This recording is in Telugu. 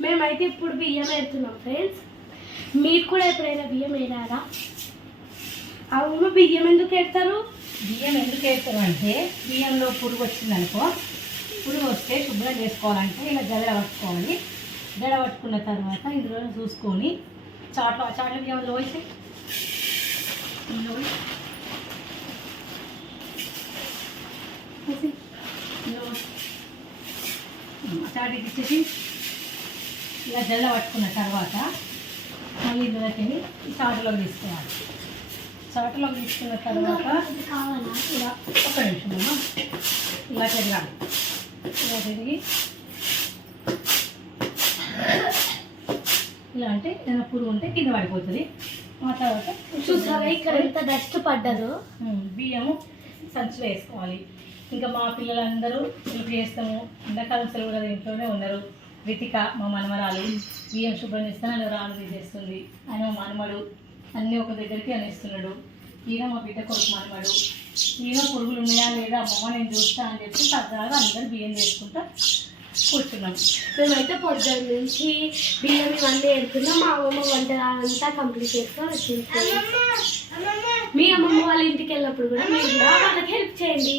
మేమైతే ఇప్పుడు బియ్యం వేస్తున్నాం ఫ్రెండ్స్. మీరు కూడా ఎప్పుడైనా బియ్యం వేయరారా? అవును, బియ్యం ఎందుకు వేస్తారు? బియ్యం ఎందుకు వేస్తారు అంటే బియ్యంలో పురుగు వచ్చిందనుకో, పురుగు వస్తే శుభ్రం చేసుకోవాలంటే ఇలా జడ పట్టుకోవాలి. జడ పట్టుకున్న తర్వాత ఇందులో చూసుకొని చాట్ల బియ్యంలో వేసి చాటికి ఇచ్చేసి ఇలా జల్ల పట్టుకున్న తర్వాత మళ్ళీ ఇందులోకి చాటులోకి తీసుకోవాలి. చాటులోకి తీసుకున్న తర్వాత ఇలా ఒక నిమిషం ఇలా తిరగాలి. ఇలా తిరిగి ఇలా అంటే ఏదైనా పురుగు ఉంటే కింద పడిపోతుంది. ఆ తర్వాత చూసారా ఇక్కడ ఎంత డస్ట్ పడ్డదో. బియ్యము సంచిలో వేసుకోవాలి. ఇంకా మా పిల్లలందరూ ఇప్పుడు చేస్తాము. ఎండాకాలం సెలవు కదా, ఇంట్లోనే ఉన్నారు. రితిక మా మనమరాలు బియ్యం శుభ్రం చేస్తాను, రాళ్ళు తీసేస్తుంది. ఆయన మా మనమడు అన్నీ ఒక దగ్గరికి అనేస్తున్నాడు. ఈయన మా బిడ్డ కొడుకు మనమడు. ఈయన పురుగులు ఉన్నాయా లేదా అమ్మమ్మ నేను చూస్తా అని చెప్పి సరదాగా అందరూ బియ్యం చేసుకుంటా కూర్చున్నాం. మేమైతే పొద్దున్న నుంచి బియ్యం ఇవన్నీ వేస్తున్నాం. మా అమ్మమ్మ వంట అంతా కంప్లీట్ చేసుకొని మీ అమ్మమ్మ వాళ్ళ ఇంటికి వెళ్ళినప్పుడు కూడా మీరు కూడా వాళ్ళకి హెల్ప్ చేయండి.